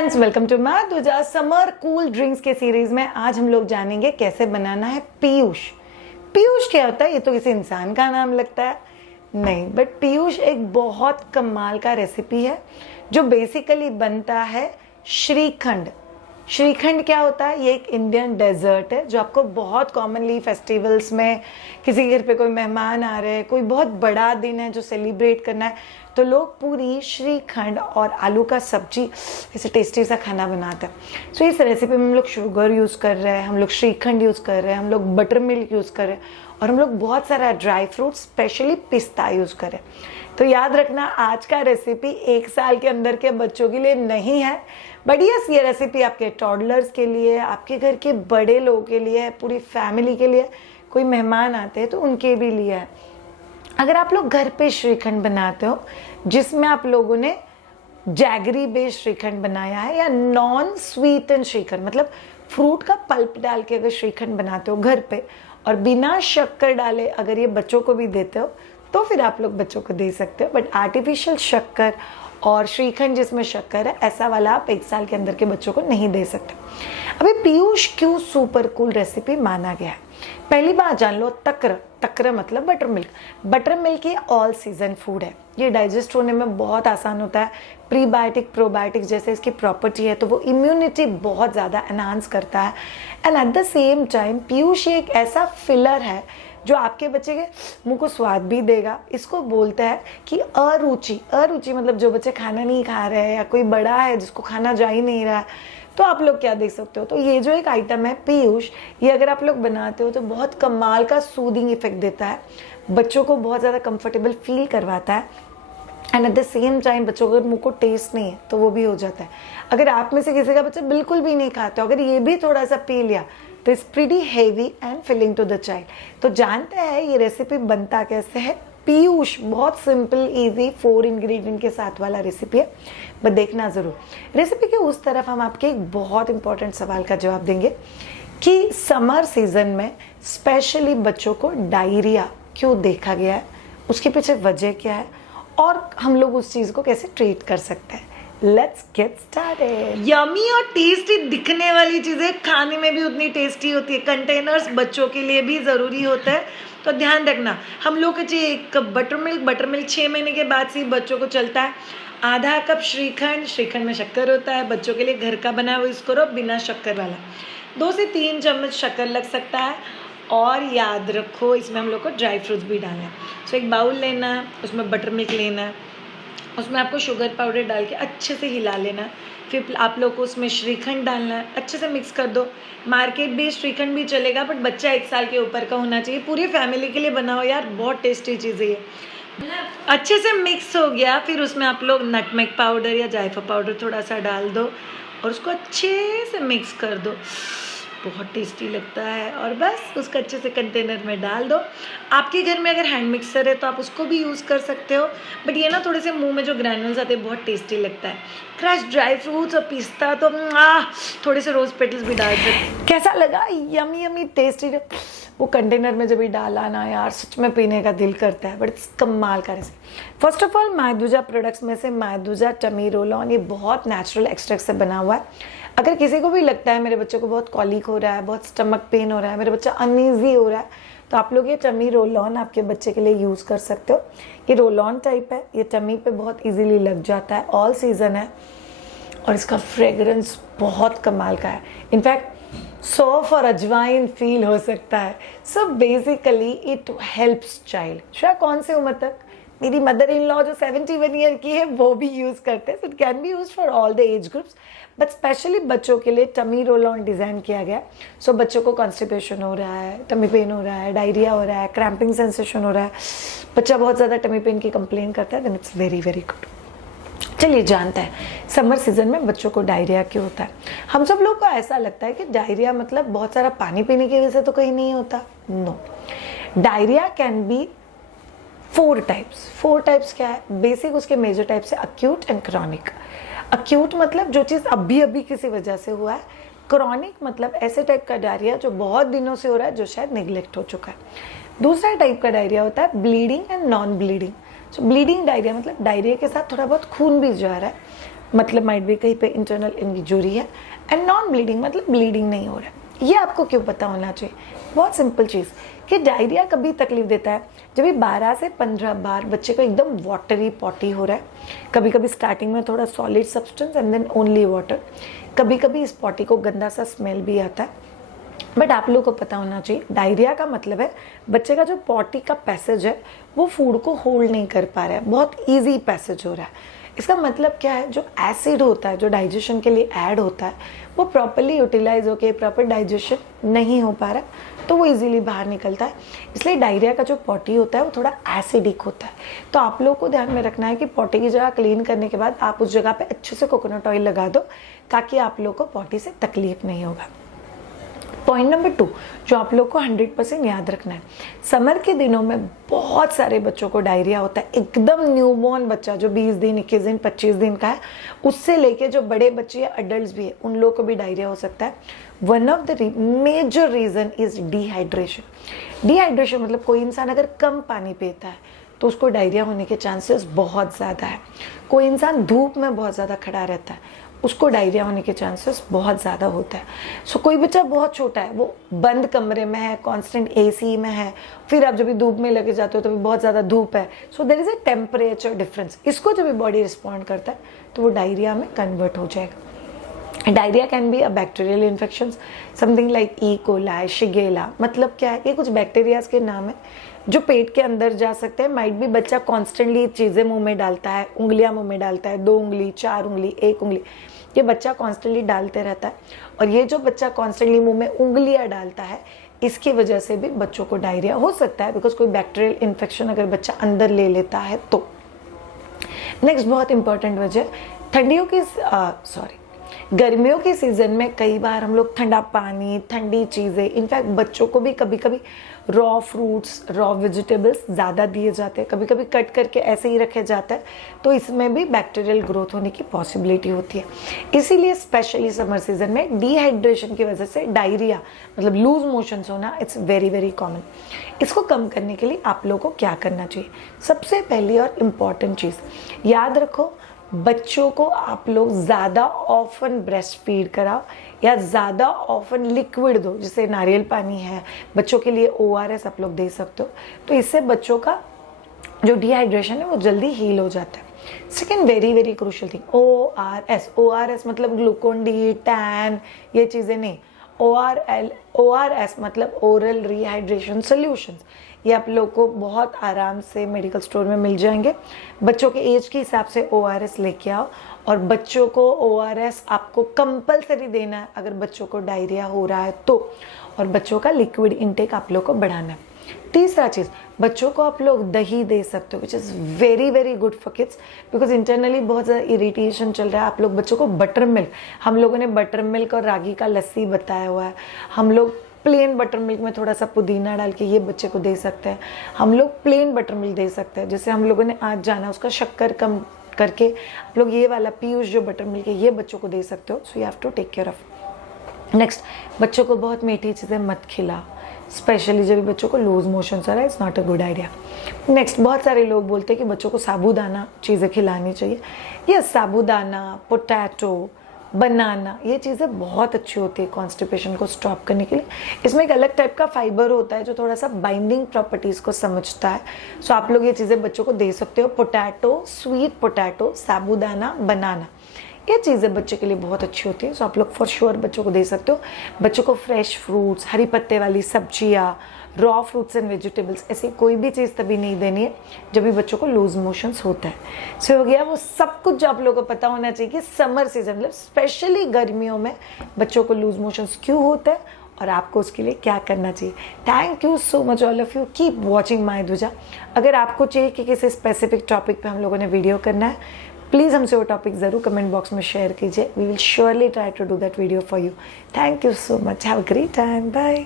Friends, welcome to Madhuja summer cool drinks के series में। आज हम लोग जानेंगे कैसे बनाना है पीयूष। पीयूष क्या होता है? ये तो किसी इंसान का नाम लगता है, नहीं, बट पीयूष एक बहुत कमाल का रेसिपी है जो बेसिकली बनता है श्रीखंड। श्रीखंड क्या होता है? ये एक इंडियन डेजर्ट है जो आपको बहुत कॉमनली फेस्टिवल्स में, किसी के घर पे कोई मेहमान आ रहे हैं, कोई बहुत बड़ा दिन है जो सेलिब्रेट करना है, तो लोग पूरी श्रीखंड और आलू का सब्जी ऐसे टेस्टी सा खाना बनाते हैं। सो इस रेसिपी में हम लोग शुगर यूज़ कर रहे हैं, हम लोग श्रीखंड यूज़ कर रहे हैं, हम लोग बटर मिल्क यूज़ कर रहे हैं और हम लोग बहुत सारा ड्राई फ्रूट स्पेशली पिस्ता यूज़ कर रहे हैं। तो याद रखना, आज का रेसिपी 1 साल के अंदर के बच्चों के लिए नहीं है, बट यस, ये रेसिपी आपके टॉडलर्स के लिए, आपके घर के बड़े लोगों के लिए, पूरी फैमिली के लिए, कोई मेहमान आते हैं तो उनके भी लिए है। अगर आप लोग घर पे श्रीखंड बनाते हो जिसमें आप लोगों ने जैगरी बेस्ड श्रीखंड बनाया है या नॉन स्वीटन श्रीखंड, मतलब फ्रूट का पल्प डाल के अगर श्रीखंड बनाते हो घर पे और बिना शक्कर डाले अगर ये बच्चों को भी देते हो तो फिर आप लोग बच्चों को दे सकते हो। बट आर्टिफिशियल शक्कर और श्रीखंड जिसमें शक्कर है, ऐसा वाला आप 1 साल के अंदर के बच्चों को नहीं दे सकते। अभी पीयूष क्यों सुपर कूल रेसिपी माना गया है? पहली बात जान लो, तक्र। तक्र मतलब बटर मिल्क। बटर मिल्क ये ऑल सीजन फूड है, ये डाइजेस्ट होने में बहुत आसान होता है। प्रीबायोटिक प्रोबायोटिक जैसे इसकी प्रॉपर्टी है, तो वो इम्यूनिटी बहुत ज़्यादा एनहांस करता है। And at the same time Piyush एक ऐसा फिलर है जो आपके बच्चे के मुंह को स्वाद भी देगा। इसको बोलते हैं कि अरुचि। अरुचि मतलब जो बच्चे खाना नहीं खा रहे हैं या कोई बड़ा है जिसको खाना जा ही नहीं रहा है, तो आप लोग क्या देख सकते हो। तो ये जो एक आइटम है पीयूष, ये अगर आप लोग बनाते हो तो बहुत कमाल का सूदिंग इफेक्ट देता है, बच्चों को बहुत ज़्यादा कंफर्टेबल फील करवाता है। And at the same time बच्चों को अगर मुंह को टेस्ट नहीं है तो वो भी हो जाता है। अगर आप में से किसी का बच्चा बिल्कुल भी नहीं खाता, अगर ये भी थोड़ा सा पी लिया तो it's pretty heavy and filling to the child. तो जानते हैं ये रेसिपी बनता कैसे है। पीयूष बहुत सिंपल इजी 4 इंग्रेडिएंट के साथ वाला रेसिपी है, बट देखना ज़रूर। रेसिपी के उस तरफ हम आपके एक बहुत इंपॉर्टेंट सवाल का जवाब देंगे कि समर सीजन में स्पेशली बच्चों को डायरिया क्यों देखा गया है, उसके पीछे वजह क्या है और हम लोग उस चीज़ को कैसे ट्रीट कर सकते हैं। Let's get started. यमी और टेस्टी दिखने वाली चीज़ें खाने में भी उतनी टेस्टी होती है। कंटेनर्स बच्चों के लिए भी ज़रूरी होता है, तो ध्यान रखना। हम लोग के चाहिए 1 कप बटर मिल्क 6 महीने के बाद से बच्चों को चलता है। आधा कप श्रीखंड में शक्कर होता है, बच्चों के लिए घर का बना हुआ यूज़ करो, बिना शक्कर वाला। 2 से 3 चम्मच शक्कर लग सकता है। और याद रखो, इसमें हम लोग को ड्राई फ्रूट्स भी डालना है। सो एक बाउल लेना है, उसमें बटर मिल्क लेना है, उसमें आपको शुगर पाउडर डाल के अच्छे से हिला लेना है। फिर आप लोग को उसमें श्रीखंड डालना है, अच्छे से मिक्स कर दो। मार्केट बेस्ड श्रीखंड भी चलेगा, बट बच्चा 1 साल के ऊपर का होना चाहिए। पूरी फैमिली के लिए बनाओ यार, बहुत टेस्टी चीज़ है ये। अच्छे से मिक्स हो गया, फिर उसमें आप लोग नटमेग पाउडर या जायफल पाउडर थोड़ा सा डाल दो और उसको अच्छे से मिक्स कर दो। बहुत टेस्टी लगता है। और बस उसको अच्छे से कंटेनर में डाल दो। आपके घर में अगर हैंड मिक्सर है तो आप उसको भी यूज़ कर सकते हो, बट ये ना थोड़े से मुंह में जो ग्रैनुल्स आते हैं बहुत टेस्टी लगता है। क्रश ड्राई फ्रूट्स और पिस्ता तो थोड़े से रोज पेटल्स भी डाल सकते। कैसा लगा? Yummy yummy tasty. वो कंटेनर में जब भी डाला ना यार, सच में पीने का दिल करता है। बट इट्स कमाल का recipe. First of all, Madhuja products में से माधुजा टमी रोल ऑन, ये बहुत नेचुरल एक्सट्रैक्ट से बना हुआ है। अगर किसी को भी लगता है मेरे बच्चे को बहुत कॉलिक हो रहा है, बहुत स्टमक पेन हो रहा है, मेरे बच्चा अनईजी हो रहा है, तो आप लोग ये टमी रोल ऑन आपके बच्चे के लिए यूज़ कर सकते हो। ये रोल ऑन टाइप है, ये टमी पे बहुत इजीली लग जाता है, ऑल सीजन है और इसका फ्रेग्रेंस बहुत कमाल का है। इनफैक्ट सौंफ और अजवाइन फील हो सकता है। So basically it helps child. शायद कौन सी उम्र तक? मेरी मदर इन लॉ जो 71 ईयर की है वो भी यूज़ करते हैं। It can be use for all the age groups, but specially बच्चों के लिए टमी रोल ऑन डिज़ाइन किया गया। सो बच्चों को कॉन्स्टिपेशन हो रहा है, टमी पेन हो रहा है, डायरिया हो रहा है, क्रैम्पिंग सेंसेशन हो रहा है, बच्चा बहुत ज़्यादा टमी पेन की कंप्लेन करता है, then it's very very good. चलिए जानते हैं समर सीजन में बच्चों को डायरिया क्यों होता है। हम सब लोग को ऐसा लगता है कि डायरिया मतलब बहुत सारा पानी पीने की वजह से तो कहीं नहीं होता। No, diarrhoea can be 4 types. 4 types क्या है? बेसिक उसके मेजर टाइप्स है अक्यूट एंड क्रॉनिक। अक्यूट मतलब जो चीज़ अभी अभी किसी वजह से हुआ है। क्रॉनिक मतलब ऐसे टाइप का डायरिया जो बहुत दिनों से हो रहा है, जो शायद निगलेक्ट हो चुका है। दूसरा टाइप का डायरिया होता है bleeding and non bleeding. So bleeding diarrhoea मतलब डायरिया के साथ थोड़ा बहुत खून भी जा रहा है, मतलब माइट भी कहीं पे इंटरनल इंजरी है, एंड नॉन ब्लीडिंग मतलब ब्लीडिंग नहीं हो रहा है। ये आपको क्यों पता होना चाहिए? बहुत सिंपल चीज़ कि डायरिया कभी तकलीफ देता है जब भी 12 से 15 बार बच्चे को एकदम वाटरी पॉटी हो रहा है, कभी कभी स्टार्टिंग में थोड़ा solid substance and then only water, कभी कभी इस पॉटी को गंदा सा स्मेल भी आता है। बट आप लोगों को पता होना चाहिए डायरिया का मतलब है बच्चे का जो पॉटी का पैसेज है वो फूड को होल्ड नहीं कर पा रहा है, बहुत ईजी पैसेज हो रहा है। इसका मतलब क्या है, जो एसिड होता है जो डाइजेशन के लिए ऐड होता है वो प्रॉपरली यूटिलाइज होकर प्रॉपर डाइजेशन नहीं हो पा रहा है, तो वो इजीली बाहर निकलता है। इसलिए डायरिया का जो पॉटी होता है वो थोड़ा एसिडिक होता है। तो आप लोगों को ध्यान में रखना है कि पॉटी की जगह क्लीन करने के बाद आप उस जगह पे अच्छे से कोकोनट ऑयल लगा दो ताकि आप लोगों को पॉटी से तकलीफ नहीं होगा। पॉइंट नंबर 2 जो आप लोग को 100% याद रखना है, समर के दिनों में बहुत सारे बच्चों को डायरिया होता है। एकदम न्यूबॉर्न बच्चा जो 20 दिन 21 दिन 25 दिन का है, उससे लेके जो बड़े बच्चे या अडल्ट भी है उन लोगों को भी डायरिया हो सकता है। One of the major reason is dehydration. Dehydration मतलब कोई इंसान अगर कम पानी पीता है तो उसको डायरिया होने के चांसेस बहुत ज़्यादा है। कोई इंसान धूप में बहुत ज़्यादा खड़ा रहता है उसको डायरिया होने के चांसेस बहुत ज़्यादा होता है। सो कोई बच्चा बहुत छोटा है, वो बंद कमरे में है, कांस्टेंट एसी में है, फिर आप जब भी धूप में लगे जाते हो तो भी बहुत ज़्यादा धूप है, so there is a temperature difference. इसको जब भी बॉडी रिस्पॉन्ड करता है तो वो डायरिया में कन्वर्ट हो जाएगा। Diarrhoea can be a bacterial infection, something like E coli, Shigella. मतलब क्या है, ये कुछ बैक्टीरियाज के नाम है जो पेट के अंदर जा सकते हैं। माइट भी बच्चा कॉन्स्टेंटली चीज़ें मुंह में डालता है, उंगलियां मुंह में डालता है, 2 उंगली 4 उंगली 1 उंगली, ये बच्चा कॉन्स्टेंटली डालते रहता है। और ये जो बच्चा कॉन्स्टेंटली मुंह में उंगलियां डालता है इसकी वजह से भी बच्चों को डायरिया हो सकता है, बिकॉज कोई बैक्टीरियल इन्फेक्शन अगर बच्चा अंदर ले लेता है तो। नेक्स्ट बहुत इंपॉर्टेंट वजह, ठंडियों की गर्मियों के सीजन में कई बार हम लोग ठंडा पानी, ठंडी चीज़ें, इनफैक्ट बच्चों को भी कभी कभी रॉ फ्रूट्स, रॉ वेजिटेबल्स ज़्यादा दिए जाते हैं, कभी कभी कट करके ऐसे ही रखे जाता है, तो इसमें भी बैक्टीरियल ग्रोथ होने की पॉसिबिलिटी होती है। इसीलिए स्पेशली समर सीजन में डिहाइड्रेशन की वजह से डायरिया मतलब लूज मोशंस होना इट्स वेरी वेरी कॉमन। इसको कम करने के लिए आप लोगों को क्या करना चाहिए? सबसे पहली और इम्पॉर्टेंट चीज़ याद रखो, बच्चों को आप लोग ज़्यादा ऑफन ब्रेस्ट फीड कराओ या ज़्यादा ऑफन लिक्विड दो, जैसे नारियल पानी है, बच्चों के लिए ORS आप लोग दे सकते हो, तो इससे बच्चों का जो डिहाइड्रेशन है वो जल्दी हील हो जाता है। Second very very crucial thing, ORS मतलब ग्लूकोन डी, टैन, ये चीज़ें नहीं। ORS मतलब ओरल रिहाइड्रेशन सॉल्यूशंस, ये आप लोग को बहुत आराम से मेडिकल स्टोर में मिल जाएंगे। बच्चों के एज के हिसाब से ORS लेके आओ, और बच्चों को ORS आपको कंपलसरी देना है अगर बच्चों को डायरिया हो रहा है तो, और बच्चों का लिक्विड इनटेक आप लोग को बढ़ाना है। तीसरा चीज़, बच्चों को आप लोग दही दे सकते हो, which is very very good for kids, because internally बहुत ज़्यादा इरिटेशन चल रहा है। आप लोग बच्चों को बटर मिल्क, हम लोगों ने बटर मिल्क और रागी का लस्सी बताया हुआ है, हम लोग प्लेन बटर मिल्क में थोड़ा सा पुदीना डाल के ये बच्चे को दे सकते हैं। हम लोग प्लेन बटर मिल्क दे सकते हैं, जैसे हम लोगों ने आज जाना उसका शक्कर कम करके आप लोग ये वाला पीयूष जो बटर मिल्क है ये बच्चों को दे सकते हो। So you have to take care of. Next, बच्चों को बहुत मीठी चीज़ें मत खिलाओ, स्पेशली जब बच्चों को लूज मोशन हो रहा है, it's not a good idea. Next, बहुत सारे लोग बोलते हैं कि बच्चों को साबूदाना चीज़ें खिलानी चाहिए। ये साबूदाना, पोटैटो, बनाना, ये चीज़ें बहुत अच्छी होती है कॉन्स्टिपेशन को स्टॉप करने के लिए। इसमें एक अलग टाइप का फाइबर होता है जो थोड़ा सा बाइंडिंग प्रॉपर्टीज़ को समझता है। सो आप लोग ये चीज़ें बच्चों को दे सकते हो। पोटैटो, स्वीट पोटैटो, साबूदाना, बनाना, ये चीज़ें बच्चे के लिए बहुत अच्छी होती है। सो आप लोग फॉर श्योर बच्चों को दे सकते हो। बच्चों को फ्रेश फ्रूट्स, हरी पत्ते वाली सब्जियाँ, रॉ फ्रूट्स एंड वेजिटेबल्स, ऐसी कोई भी चीज़ तभी नहीं देनी है जब भी बच्चों को लूज मोशंस होता है। सो हो गया वो सब कुछ जो आप लोगों को पता होना चाहिए कि समर सीजन मतलब स्पेशली गर्मियों में बच्चों को लूज मोशंस क्यों होता है और आपको उसके लिए क्या करना चाहिए। Thank you so much all of you, keep watching my ध्वजा। अगर आपको चाहिए कि किसी स्पेसिफिक टॉपिक पे हम लोगों ने वीडियो करना है, प्लीज़ हमसे वो टॉपिक ज़रूर कमेंट बॉक्स में शेयर कीजिए। We will surely try to do that video for you. Thank you so much, have a great time, bye.